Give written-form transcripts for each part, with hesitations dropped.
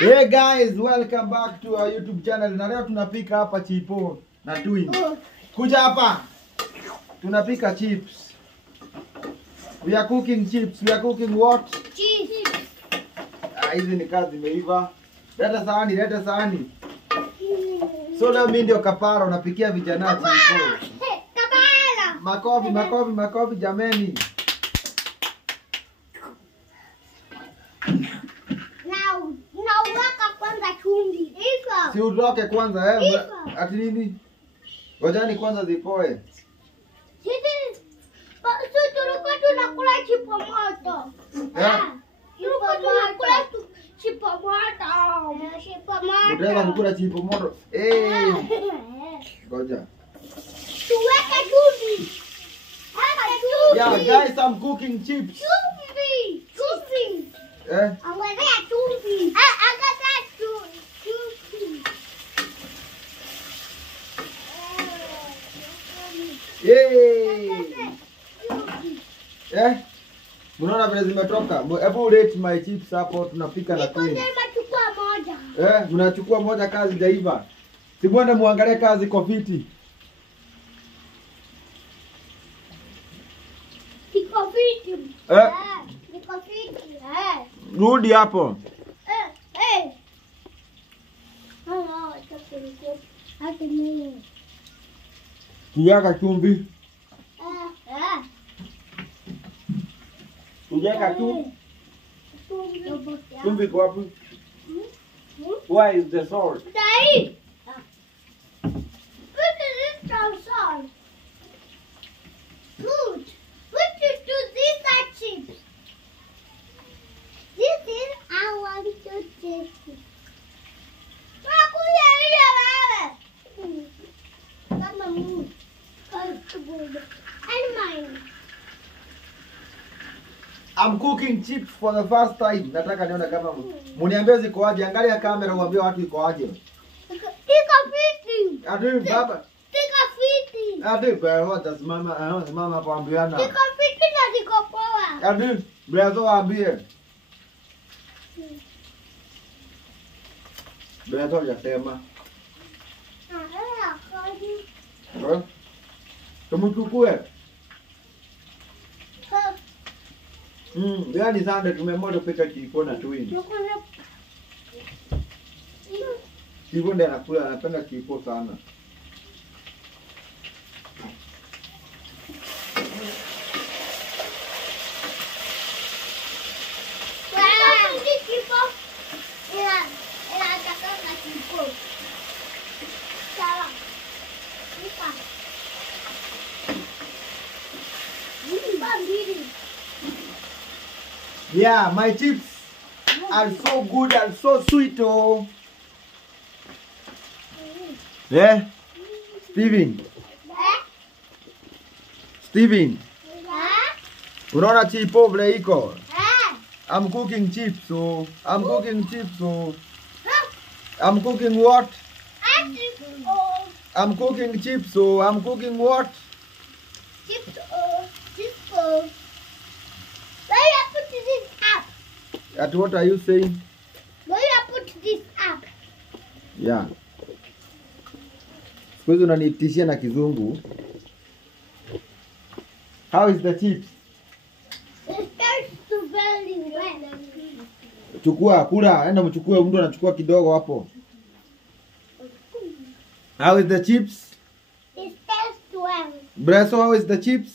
Hey guys, welcome back to our YouTube channel. Na leo tunapika hapa chipo na twins. Kuja hapa. Tunapika chips. We are cooking chips. We are cooking what? Chips. Hizi ni kazi imeiva. Leta sahani. So leo mimi ndio kapara unapikia vijana chipo. Kapara. Makofi jameni. Waka kwanza chumvi. Si utoke kwanza ati nini? Ngojani kwanza zipoe. Sisi tulikuwa tunakula chipo moto. Tulikuwa tunakula chipo moto. Utaweza kukula chipo moto. Ngoja. Tuweke chumvi. Yeah, guys, I'm cooking chips. Chumvi. Angalia chumvi. Angalia chumvi. Yay! Mnaona vile zimetoka? Hebu rate my chips hapo tunapika na twins. Nimechukua moja. Mnachukua moja kazi jaiva. Si mwende muangalie kazi kwa fiti. Niko fiti. Niko fiti. Rudi hapo. Tujaka chumvi. Tujaka chumvi. Chumvi kwa wapi? Where is the salt? Daddy. Put this salt. Good. Put it to these are chips. This is I want to taste it. And mine. I'm cooking chips for the first time. Nataka nione kama muniambie ziko aje. Angalia kamera uambie watu iko aje. Tika fiti. Ati baba. Tika fiti. Ati baba mama hapo ambiana. Tika fiti na ziko poa. Ati brezo ambie. Brezo hajasema. Tumchukue. Yaani Sunday tumemoto pika chipo na twins. Chipo ndio anakula, anapenda chipo sana. Yeah, my chips are so good and so sweet. Oh. Yeah, Steven. Unaona chipo vile iko? I'm cooking chips. So I'm cooking chips. So I'm cooking what? I'm cooking chips. So I'm cooking what? Chips. Where you put this up? At what are you saying? Where you put this up? Yeah. Siku hizi unanitishia na kizungu. How is the chips? It tastes very well. Chukua, kula, enda mchukue, mtu anachukua kidogo hapo. How is the chips? It tastes well. Breso, how is the chips?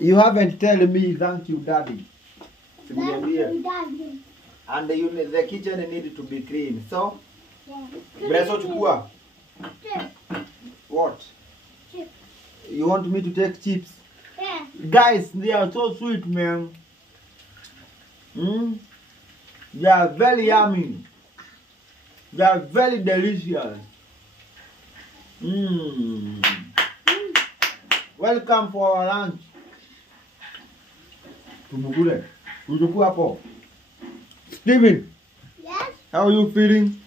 You haven't tell me thank you, Daddy. Daddy. And the kitchen need to be clean. So, Yeah. Breso chukua. Chips. What? Chips. You want me to take chips? Yeah. Guys, they are so sweet, man. They are very yummy. They are very delicious. Welcome for our lunch. Tumukule. Uchukua hapo. Steven, Yes. how are you feeling?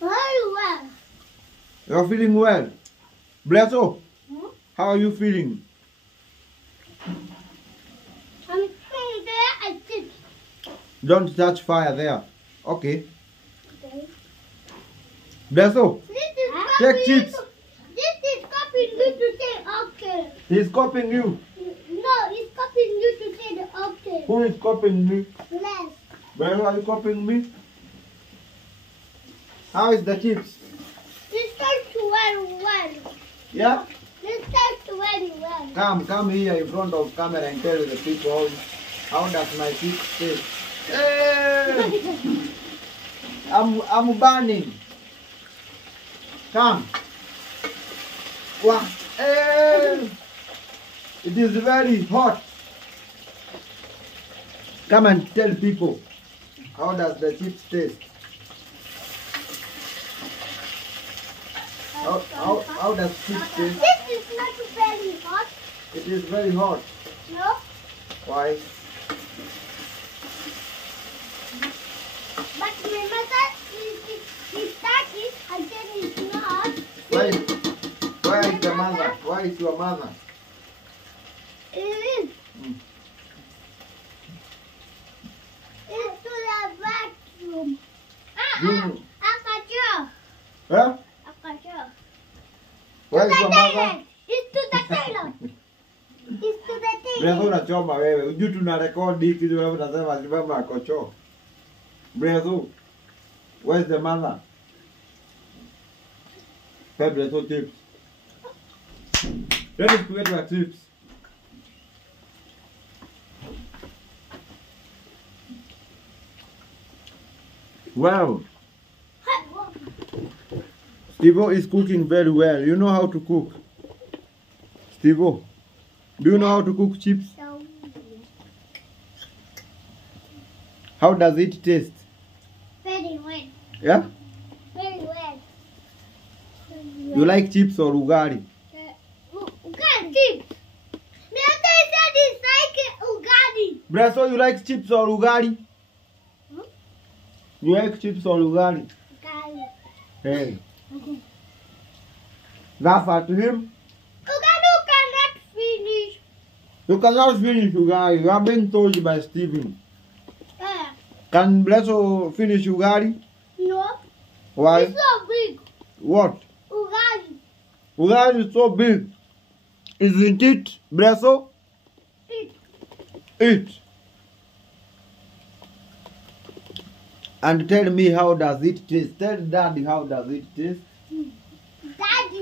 Very well. You're feeling well. Blesso, Hmm? how are you feeling? I'm feeling very addicted. Don't touch fire there. Okay. Okay. Blesso, take chips. This is copying you to say okay. He's copying you. No, he's copying you to say the okay. Who is copying me? Bless. Where are you copying me? How is the chips? This starts very well. Yeah? This starts very well. Come here in front of camera and tell the people how does my chips taste. Hey! I'm burning. Come. Wow. Hey! It is very hot. Come and tell people how does the chips taste. How does chips taste? This is not very hot. It is very hot. No. Why? But my mother is starting and then it's not. Why is the mother? Why is your mother? It is. Mm. It's to the bathroom. You- Akacho. Huh? Akacho. Why is your mother? It's to the tailor. It's to the Brezo tailor. unachoma wewe. Ujui tuna record hiki wewe unasema si mama akocho. Brezo. Where's the mother? Pep Brezo chips. Let us create our chips. Wow. Steve is cooking very well. You know how to cook? Steve, do you know how to cook chips? So, How does it taste? very well. Yeah? Very well. You like chips or ugali? Ugali. The other said it's like ugali. Breso, you like chips or ugali? Hmm? You like chips or ugali? Ugali. Hey. Laugh at him. Ugali cannot finish. You cannot finish ugali. You are being told by Steven. Can Blesso finish ugali? No. Why? It's so big. What? Ugali. Ugali is so big. Isn't it, Blesso? It. Eat. And tell me how does it taste. Tell Daddy how does it taste. Dad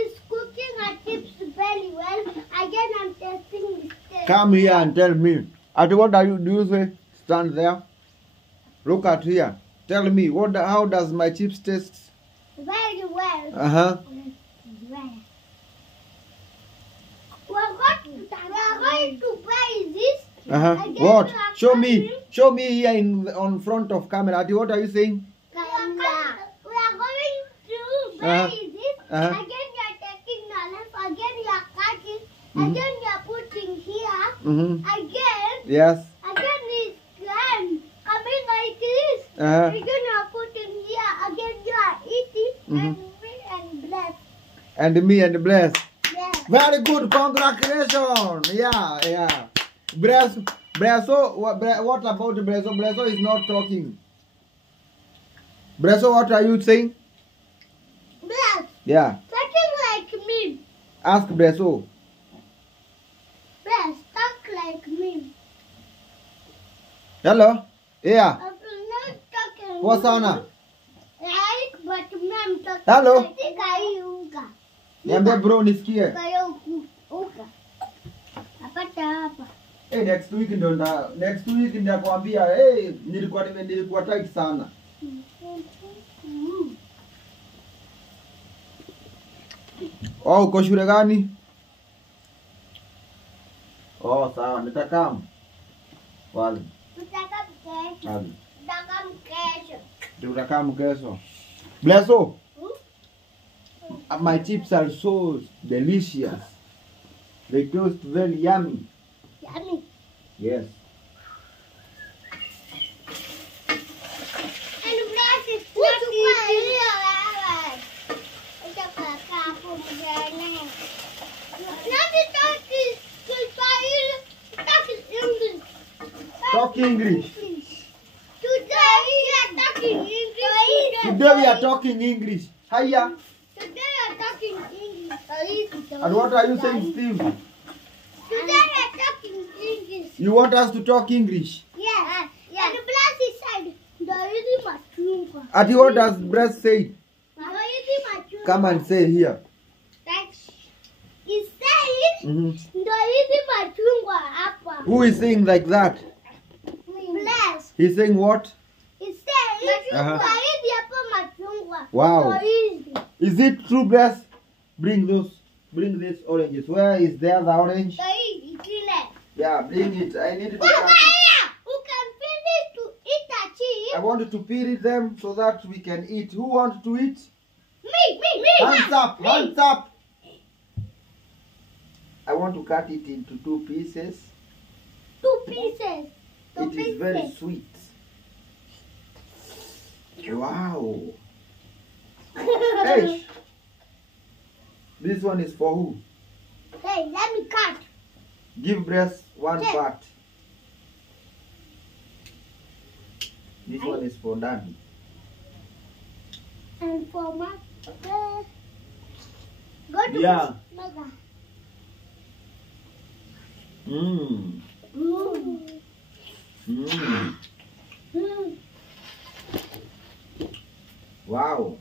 is cooking our chips very well. Again, I'm testing this taste. Come here and tell me. At what do you say? Stand there. Look at here. Tell me how does my chips taste? Very well. Uh-huh. Well. We're going to buy this. Uh-huh. Again, What? we are Show me. coming. Show me here on front of camera. Ati, what are you saying? We are going to buy Uh-huh. this. Uh-huh. Again, you are taking the knife. Again, you are cutting. Mhm. Again, you are putting here. Mm-hmm. Again, Yes. it's coming like this. Uh-huh. Again, you are putting here. Again, you are eating. Mhm. And bless. And me and Bless. Yes. Very good. Congratulations. Yeah. Bresso, what about Bresso? Bresso is not talking. Bresso, what are you saying? Bless. Yeah. Talking like me. Ask Bresso. Bless. Talk like me. Hello? Yeah. I'm not talking. What's on? Like, but me, I'm talking. Hello? Like uga. Niambie bro nisikie. Uga. Apata hapa. Hey, next week ndio nitakwambia, nilikuwa tight sana. Oh, uko shule gani? Oh, sawa, nitakam. Wale. Tutaka mkesho. Wale. Tutaka mkesho. Tutakam kesho. Blesso, Hmm? my chips are so delicious. They taste very yummy. Yummy. Yes. And Bless is not eating. Utaka hapo mjane. Nani taki Kiswahili? Taki English. Talk English. Today we are talking English. Today we are talking English. Hiya. Today we are talking English. And what are you saying, Steve? Today we are talking English. You want us to talk English? Yes. Yes. And the blast is said, "Daidi machungwa." Ati, what does Breast say? Daidi machungwa. Come and say here. He said, "Daidi machungwa hapa." Who is saying like that? Bless. He's saying what? He said, Uh-huh. "Daidi hapa machungwa." Wow. Daidi. Is it true, Breast? Bring these oranges. Where is the other orange? Daidi, clean it. Yeah, bring it. I need to cut it. Who can finish to eat a cheese? I want to peel them so that we can eat. Who wants to eat? Me. Hands up, hands up. I want to cut it into 2 pieces. 2 pieces. It is very sweet. Wow. Hey, this one is for who? Hey, let me cut. Give Breast one Okay. part. This one is for Daddy. And for my go to Yeah. mother. Mmm. Mm. Mmm. Mm. Wow.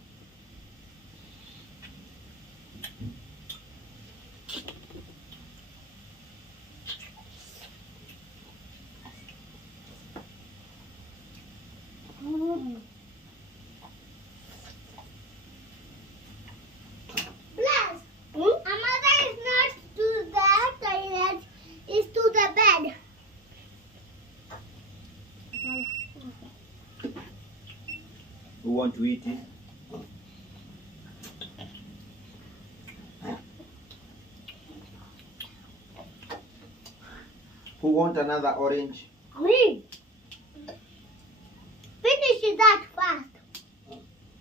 Plus, a mother is not to the toilet, is to the bed. Who want to eat it? Who want another orange? Me. Finish that fast.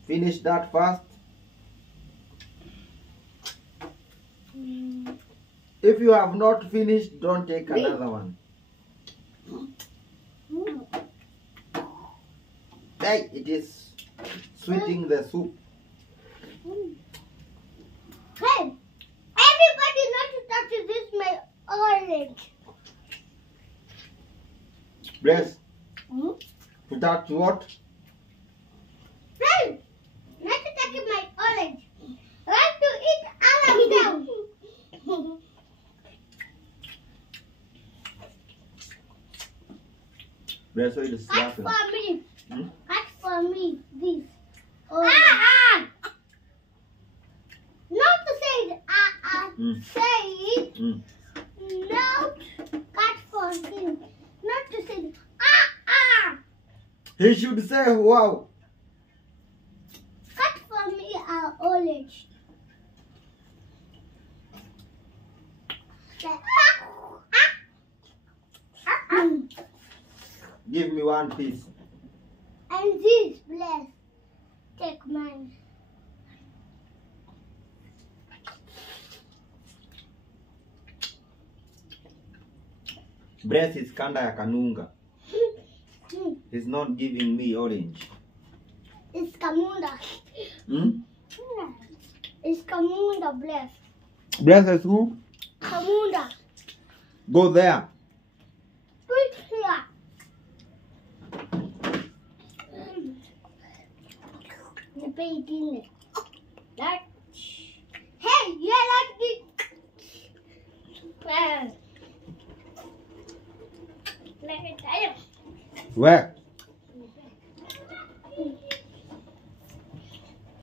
Finish that fast. If you have not finished, don't take another one. Hey, it is sweetening the soup. Hey, everybody not to touch this my orange. Breast, to touch what? Hey, not to touch my orange. I want to eat all of them. Breast, so it is Cut slapping. for me. Hmm? Cut for me this. Not to say it. Say it. Not cut for him. Not to say it. He should say wow. Cut for me orange. Give me one piece. And this, bless. Take mine. Breast is kanda ya kanunga. He's not giving me orange. It's Kamunda. It's Kamunda, bless. Breast is who? Kamunda. Go there. Put here. The baby in it. That. Hey, you like the. Let it die. Where?